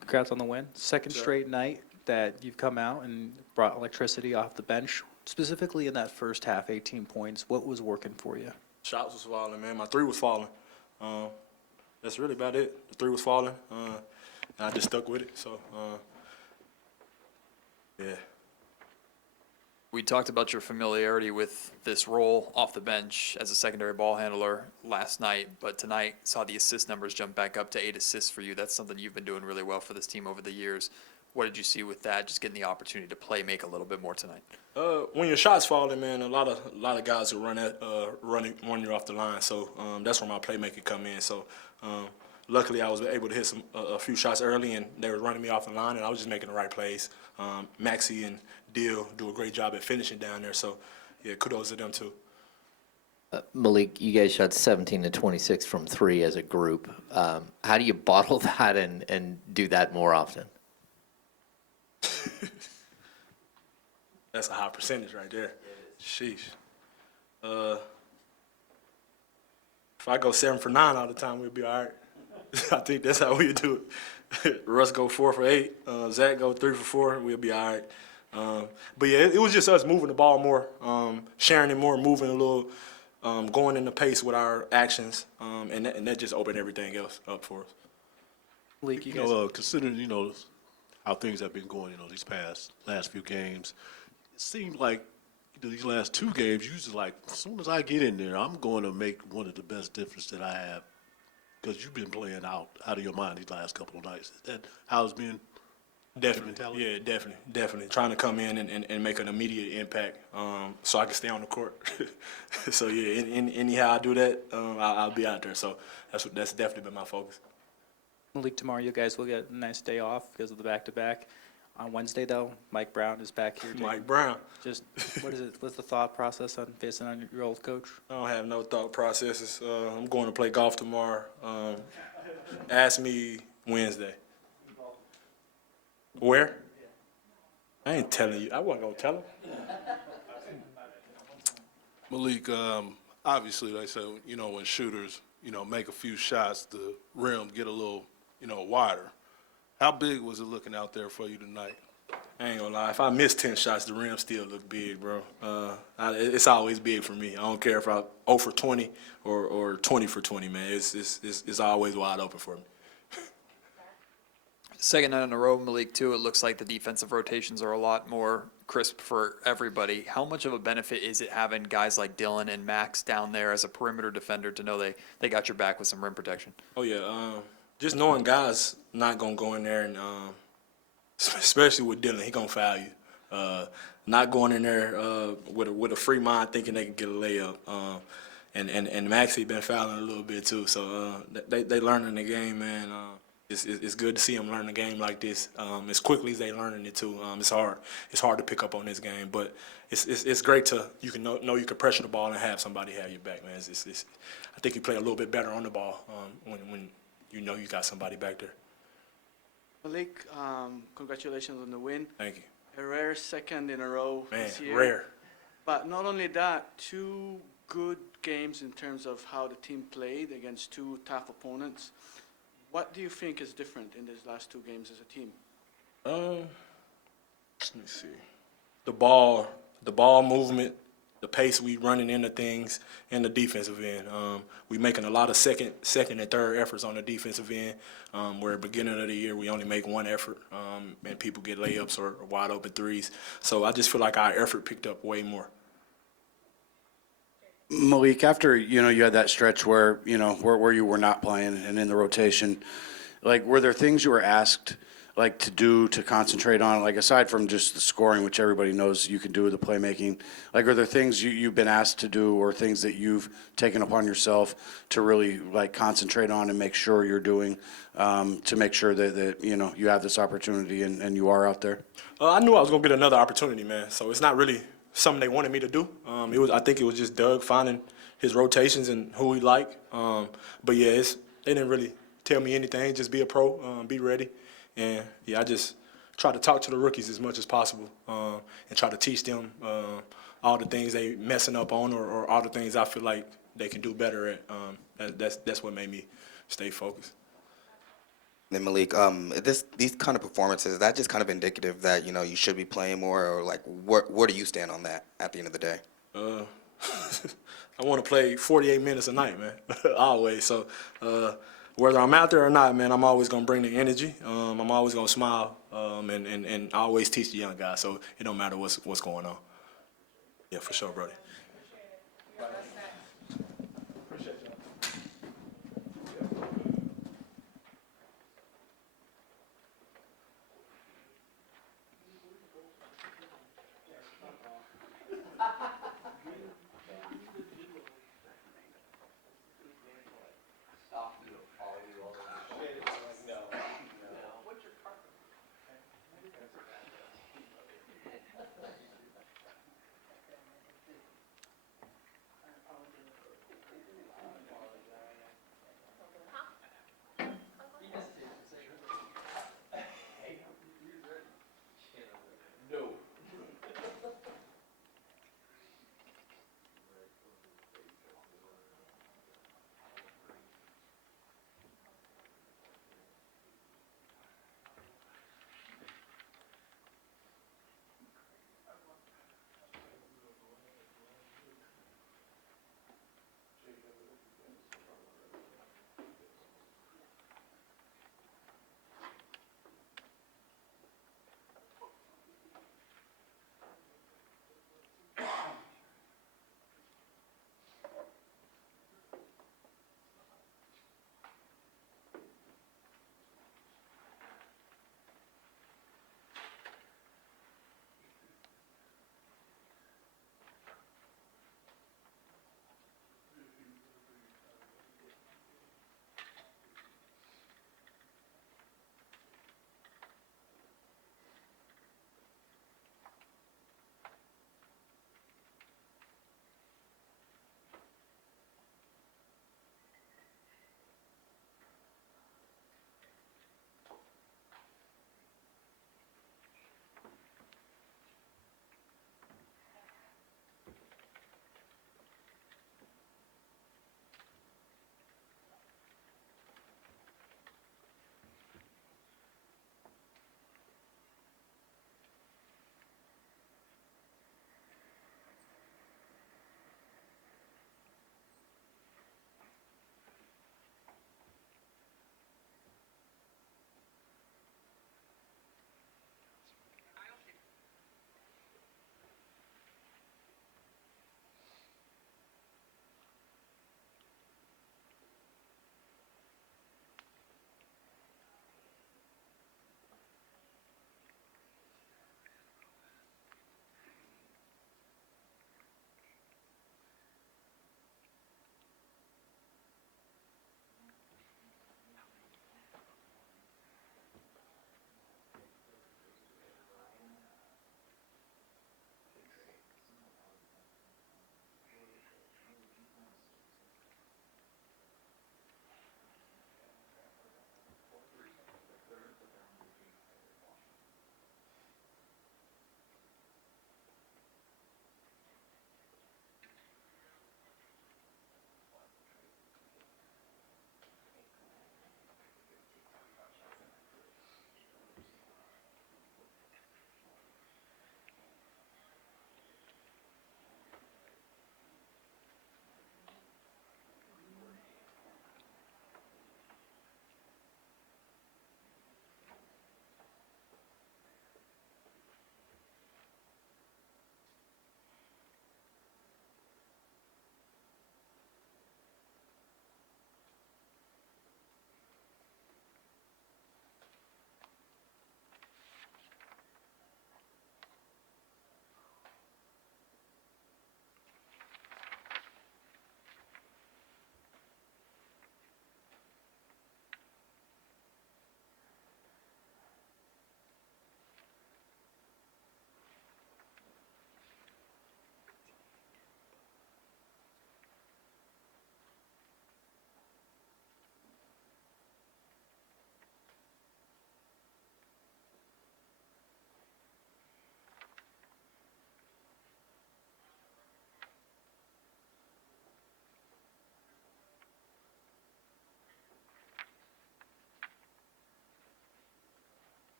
Congrats on the win. Second straight night that you've come out and brought electricity off the bench. Specifically in that first half, 18 points. What was working for you? Shots was falling, man. My three was falling. That's really about it. The three was falling, and I just stuck with it. So, yeah. We talked about your familiarity with this role off the bench as a secondary ball handler last night, but tonight saw the assist numbers jump back up to 8 assists for you. That's something you've been doing really well for this team over the years. What did you see with that, just getting the opportunity to play make a little bit more tonight? When your shots falling, man, a lot of guys will run you off the line. So that's where my playmaking come in. So luckily, I was able to hit a few shots early, and they were running me off the line, and I was just making the right plays. Maxie and Deal do a great job at finishing down there. So yeah, kudos to them too. Malik, you guys shot 17 to 26 from three as a group. How do you bottle that and do that more often? That's a high percentage right there. Sheesh. If I go 7 for 9 all the time, we'll be all right. I think that's how we do it. Russ go 4 for 8. Zach go 3 for 4. We'll be all right. But yeah, it was just us moving the ball more, sharing it more, moving a little, going in the pace with our actions, and that just opened everything else up for us. Malik, you You guys. know, considering, how things have been going, these last few games, it seemed like these last 2 games, usually like, as soon as I get in there, I'm going to make one of the best difference that I have, because you've been playing out of your mind these last couple of nights. Is that how it's been? Definitely, yeah, definitely. Trying to come in and make an immediate impact, so I can stay on the court. So yeah, anyhow I do that, I'll be out there. So that's definitely been my focus. Malik, tomorrow you guys will get a nice day off because of the back-to-back. On Wednesday, though, Mike Brown is back here. Mike Brown. Just, what is it? What's the thought process on facing on your old coach? I don't have no thought processes. I'm going to play golf tomorrow. Ask me Wednesday. Where? I ain't telling you. I wasn't going to tell him. Malik, obviously, they say, when shooters, make a few shots, the rim get a little, wider. How big was it looking out there for you tonight? I ain't gonna lie. If I miss 10 shots, the rim still look big, bro. It's always big for me. I don't care if I'm 0 for 20 or 20 for 20, man. It's always wide open for me. Second night in a row, Malik, too, it looks like the defensive rotations are a lot more crisp for everybody. How much of a benefit is it having guys like Dylan and Max down there as a perimeter defender to know they got your back with some rim protection? Oh, yeah. Just knowing guys not going to go in there and especially with Dylan, he going to foul you. Not going in there with a free mind thinking they can get a layup. And Maxie been fouling a little bit too. So they learning the game, man. It's good to see them learn the game like this as quickly as they learning it too. It's hard. It's hard to pick up on this game, but it's great to you can know you can pressure the ball and have somebody have your back, man. I think you play a little bit better on the ball when you know you got somebody back there. Malik, congratulations on the win. Thank you. A rare second in a row Man, this year. rare. But not only that, 2 good games in terms of how the team played against 2 tough opponents. What do you think is different in these last 2 games as a team? Let me see. The ball movement, the pace we running into things, and the defensive end. We making a lot of second and third efforts on the defensive end. Where at the beginning of the year we only make 1 effort, and people get layups or wide open threes. So I just feel like our effort picked up way more. Malik, after you had that stretch where where you were not playing and in the rotation, like were there things you were asked like to do to concentrate on, like aside from just the scoring, which everybody knows you can do, the playmaking, like are there things you've been asked to do or things that you've taken upon yourself to really like concentrate on and make sure you're doing to make sure that you have this opportunity and you are out there? I knew I was gonna get another opportunity, man. So it's not really something they wanted me to do. I think it was just Doug finding his rotations and who he liked. But yeah, they didn't really tell me anything. Just be a pro, be ready. And yeah, I just try to talk to the rookies as much as possible and try to teach them all the things they messing up on or all the things I feel like they can do better at. That's what made me stay focused. Then Malik, these kind of performances, is that just kind of indicative that, you know, you should be playing more, or like where do you stand on that at the end of the day? I want to play 48 minutes a night, man, always. So whether I'm out there or not, man, I'm always going to bring the energy. I'm always going to smile and always teach the young guys. So it don't matter what's going on. Yeah, for sure, Brody.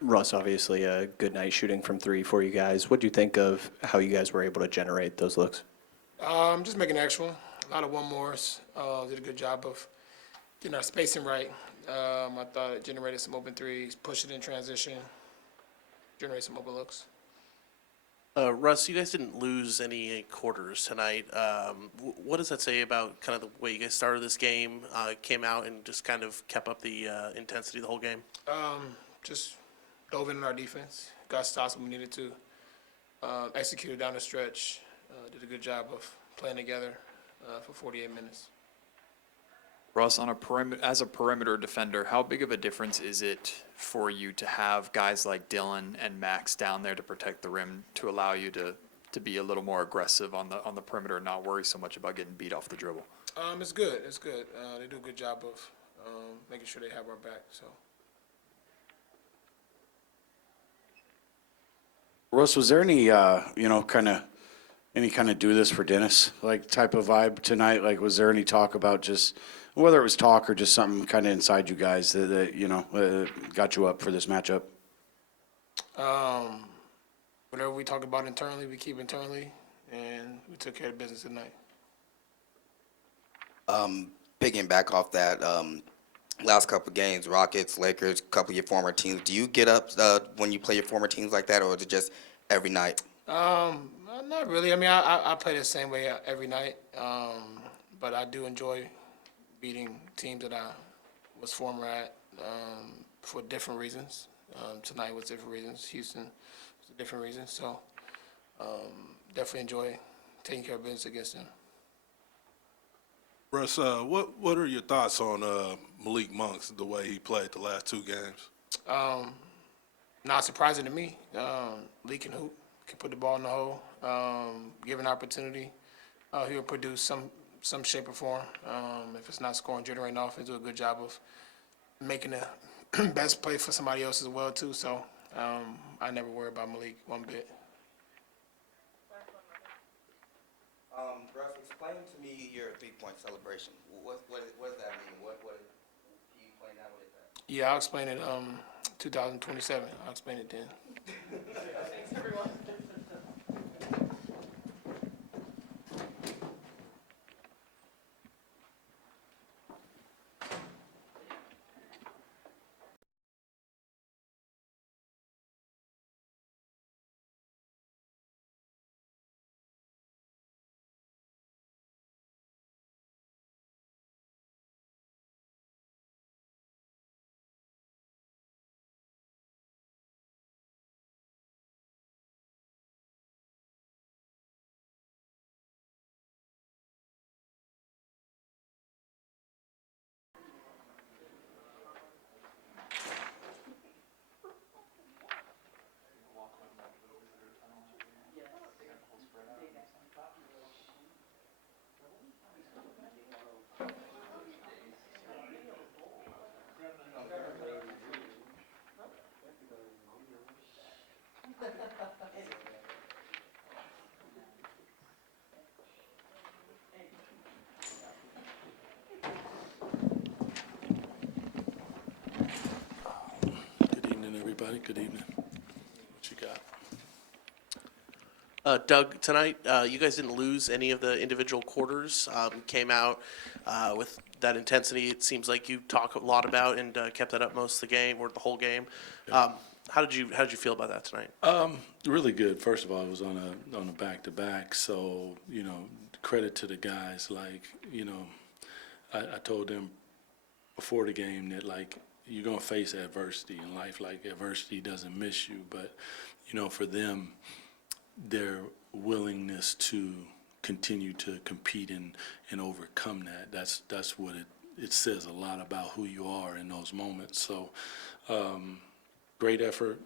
Russ, obviously a good night shooting from three for you guys. What do you think of how you guys were able to generate those looks? Just making extra one. A lot of one-mores. Did a good job of getting our spacing right. I thought it generated some open threes, pushed it in transition, generated some open looks. Russ, you guys didn't lose any quarters tonight. What does that say about kind of the way you guys started this game, came out and just kind of kept up the intensity the whole game? Just dove in on our defense, got stops when we needed to, executed down the stretch, did a good job of playing together for 48 minutes. Russ, on as a perimeter defender, how big of a difference is it for you to have guys like Dylan and Max down there to protect the rim to allow you to be a little more aggressive on the perimeter and not worry so much about getting beat off the dribble? It's good. It's good. They do a good job of making sure they have our back. So. Russ, was there any, any kind of do this for Dennis, like type of vibe tonight? Like, was there any talk about just, whether it was talk or just something kind of inside you guys that got you up for this matchup? Whatever we talk about internally, we keep internally, and we took care of business tonight. Picking back off that, last couple of games, Rockets, Lakers, couple of your former teams, do you get up when you play your former teams like that, or is it just every night? Not really. I mean, I play the same way every night, but I do enjoy beating teams that I was former at for different reasons. Tonight was different reasons. Houston was a different reason. So definitely enjoy taking care of business against them. Russ, what are your thoughts on Malik Monk, the way he played the last two games? Not surprising to me. Lee can hoop, can put the ball in the hole. Given opportunity, he'll produce some shape or form. If it's not scoring, generating offense, do a good job of making the best play for somebody else as well too. So I never worry about Malik one bit. Russ, explain to me your three-point celebration. What does that mean? What can you explain that? What is that? Yeah, I'll explain it. 2027. I'll explain it then. Thanks, everyone. Good evening, everybody. Good evening. What you got? Doug, tonight, you guys didn't lose any of the individual quarters, came out with that intensity it seems like you talk a lot about and kept that up most of the game or the whole game. How did you feel about that tonight? Really good. First of all, it was on a back-to-back, so, credit to the guys. Like, I told them before the game that, like, you're going to face adversity in life. Like, adversity doesn't miss you, but, for them, their willingness to continue to compete and overcome that's what it says a lot about who you are in those moments. So great effort.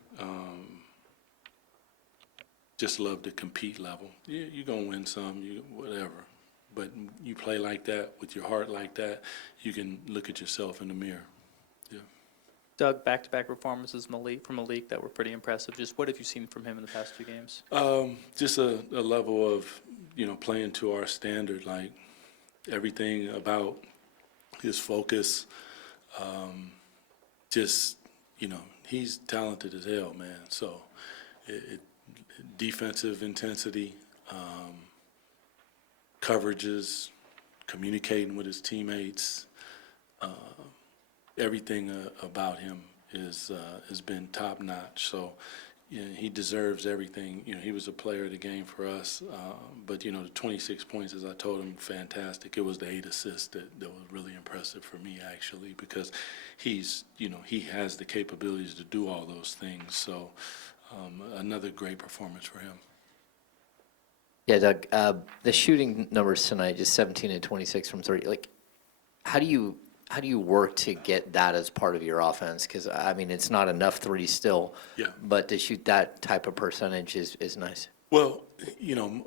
Just love the compete level. You're going to win some, whatever. But you play like that, with your heart like that, you can look at yourself in the mirror. Yeah. Doug, back-to-back performances from Malik that were pretty impressive. Just what have you seen from him in the past two games? Just a level of, playing to our standard, like everything about his focus, just, he's talented as hell, man. So defensive intensity, coverages, communicating with his teammates, everything about him has been top notch. So he deserves everything. He was a player of the game for us. But the 26 points, as I told him, fantastic. It was the 8 assists that was really impressive for me, actually, because he has the capabilities to do all those things. So another great performance for him. Yeah, Doug, the shooting numbers tonight, just 17 and 26 from 3. Like, how do you work to get that as part of your offense? Because, I mean, it's not enough threes still. Yeah. But to shoot that type of percentage is nice. Well,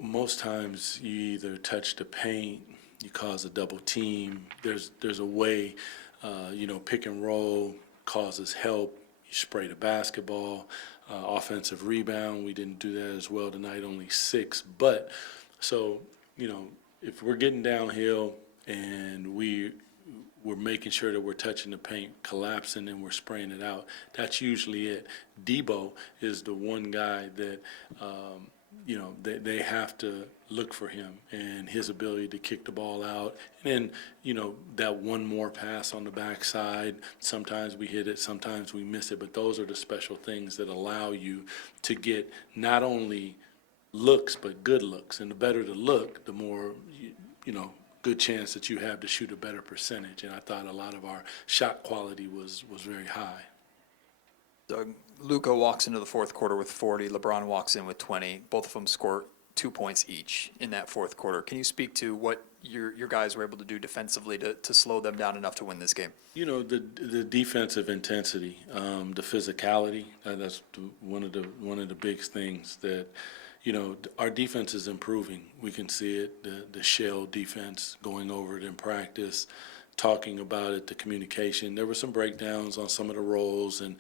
most times you either touch the paint, you cause a double team. There's a way, pick and roll causes help. You spray the basketball, offensive rebound. We didn't do that as well tonight, only 6. But so, if we're getting downhill and we're making sure that we're touching the paint, collapsing, and we're spraying it out, that's usually it. Debo is the one guy that, they have to look for him and his ability to kick the ball out. And then, that one more pass on the backside, sometimes we hit it, sometimes we miss it, but those are the special things that allow you to get not only looks, but good looks. And the better the look, the more, good chance that you have to shoot a better percentage. And I thought a lot of our shot quality was very high. Doug, Luka walks into the fourth quarter with 40. LeBron walks in with 20. Both of them score 2 points each in that fourth quarter. Can you speak to what your guys were able to do defensively to slow them down enough to win this game? The defensive intensity, the physicality. That's one of the big things that. Our defense is improving. We can see it, the shell defense, going over it in practice, talking about it, the communication. There were some breakdowns on some of the roles and,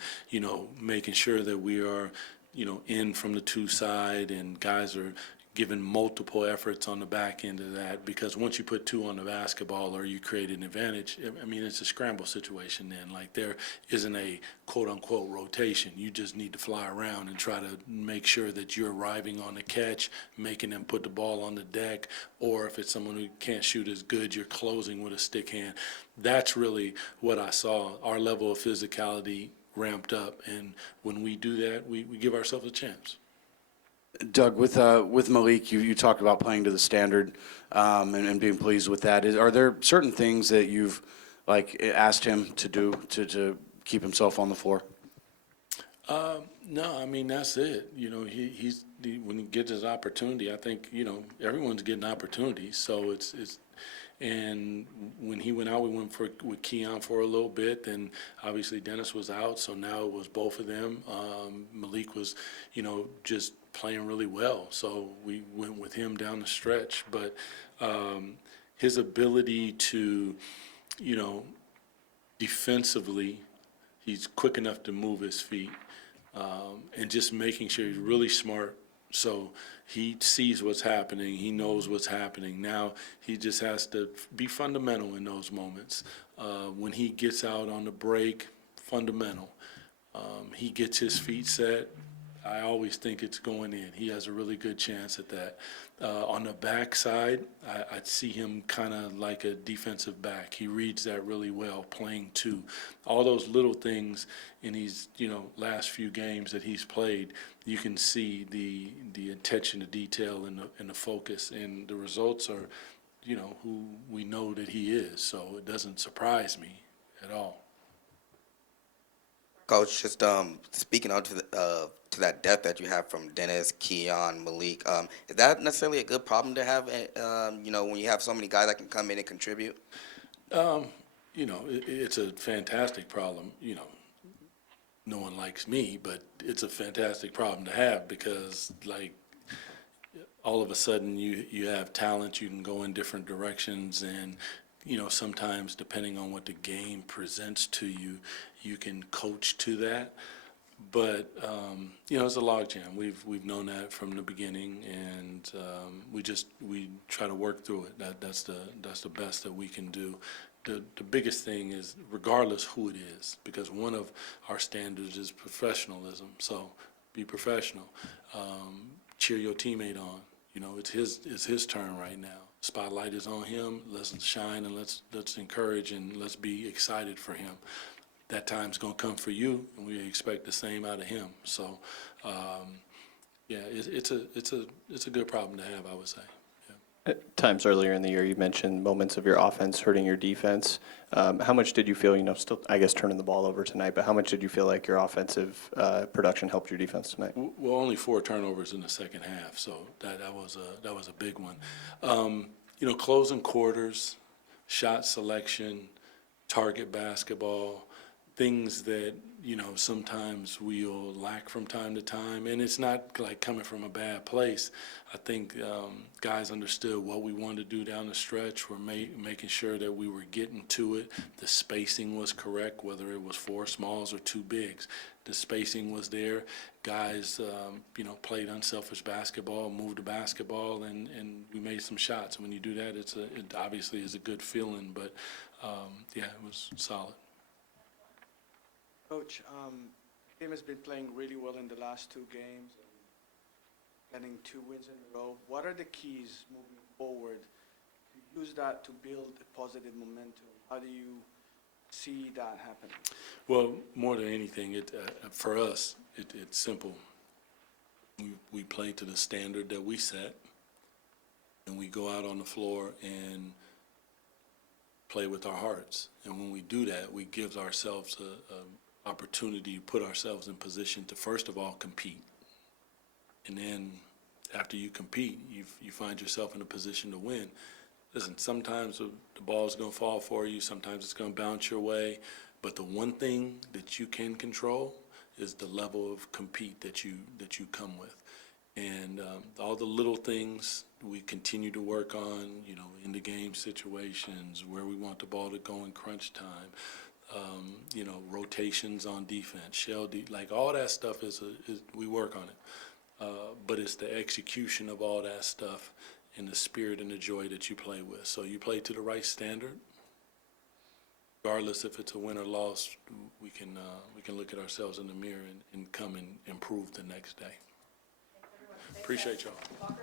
making sure that we are, in from the 2 side and guys are giving multiple efforts on the back end of that, because once you put 2 on the basketball or you create an advantage, I mean, it's a scramble situation then. Like, there isn't a quote-unquote rotation. You just need to fly around and try to make sure that you're arriving on the catch, making them put the ball on the deck, or if it's someone who can't shoot as good, you're closing with a stick hand. That's really what I saw. Our level of physicality ramped up, and when we do that, we give ourselves a chance. Doug, with Malik, you talked about playing to the standard and being pleased with that. Are there certain things that you've asked him to do to keep himself on the floor? No, I mean, that's it. When he gets his opportunity, I think everyone's getting opportunities. So and when he went out, we went with Keon for a little bit, and obviously Dennis was out, so now it was both of them. Malik was, just playing really well, so we went with him down the stretch. But his ability to, defensively, he's quick enough to move his feet, and just making sure he's really smart. So he sees what's happening. He knows what's happening. Now he just has to be fundamental in those moments. When he gets out on the break, fundamental. He gets his feet set. I always think it's going in. He has a really good chance at that. On the backside, I see him kind of like a defensive back. He reads that really well, playing 2. All those little things in these, last few games that he's played, you can see the attention to detail and the focus, and the results are, who we know that he is. So it doesn't surprise me at all. Coach, just speaking on to that depth that you have from Dennis, Keon, Malik, is that necessarily a good problem to have, when you have so many guys that can come in and contribute? It's a fantastic problem. No one likes me, but it's a fantastic problem to have because, all of a sudden you have talent, you can go in different directions, and sometimes depending on what the game presents to you, you can coach to that. But it's a logjam. We've known that from the beginning, and we try to work through it. That's the best that we can do. the biggest thing is regardless who it is, because one of our standards is professionalism. So be professional. Cheer your teammate on. You know, it's his turn right now. Spotlight is on him. Let's shine and let's encourage and let's be excited for him. That time's gonna come for you, and we expect the same out of him. So, yeah, it's a good problem to have, I would say. At times earlier in the year, you mentioned moments of your offense hurting your defense. How much did you feel, still, I guess, turning the ball over tonight, but how much did you feel like your offensive production helped your defense tonight? Well, only 4 turnovers in the second half, so that was a big one. Closing quarters, shot selection, target basketball, things that, sometimes we'll lack from time to time. And it's not like coming from a bad place. I think guys understood what we wanted to do down the stretch. We're making sure that we were getting to it. The spacing was correct, whether it was 4 smalls or 2 bigs. The spacing was there. Guys, played unselfish basketball, moved the basketball, and we made some shots. When you do that, it obviously is a good feeling. But, yeah, it was solid. Coach, the team has been playing really well in the last 2 games and getting 2 wins in a row. What are the keys moving forward to use that to build a positive momentum? How do you see that happening? Well, more than anything, for us, it's simple. We play to the standard that we set, and we go out on the floor and play with our hearts. And when we do that, we give ourselves a opportunity to put ourselves in position to, first of all, compete. And then after you compete, you find yourself in a position to win. Listen, sometimes the ball's going to fall for you. Sometimes it's going to bounce your way. But the one thing that you can control is the level of compete that you come with. And all the little things we continue to work on, in the game situations, where we want the ball to go in crunch time, rotations on defense, like all that stuff is we work on it. But it's the execution of all that stuff and the spirit and the joy that you play with. So you play to the right standard. Regardless if it's a win or loss, we can look at ourselves in the mirror and come and improve the next day. Appreciate y'all.